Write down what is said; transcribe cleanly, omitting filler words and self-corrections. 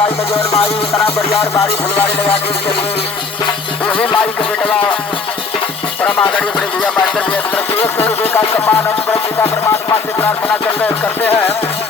ऊंचाई में जो माई इतना बढ़िया बारी फुलवारी लगा के चलिए वही माई के बेटवा परम आदरणीय बड़े भैया मास्टर जी तरफ 100 रुपये का सम्मान पिता परमात्मा से प्रार्थना करते हैं।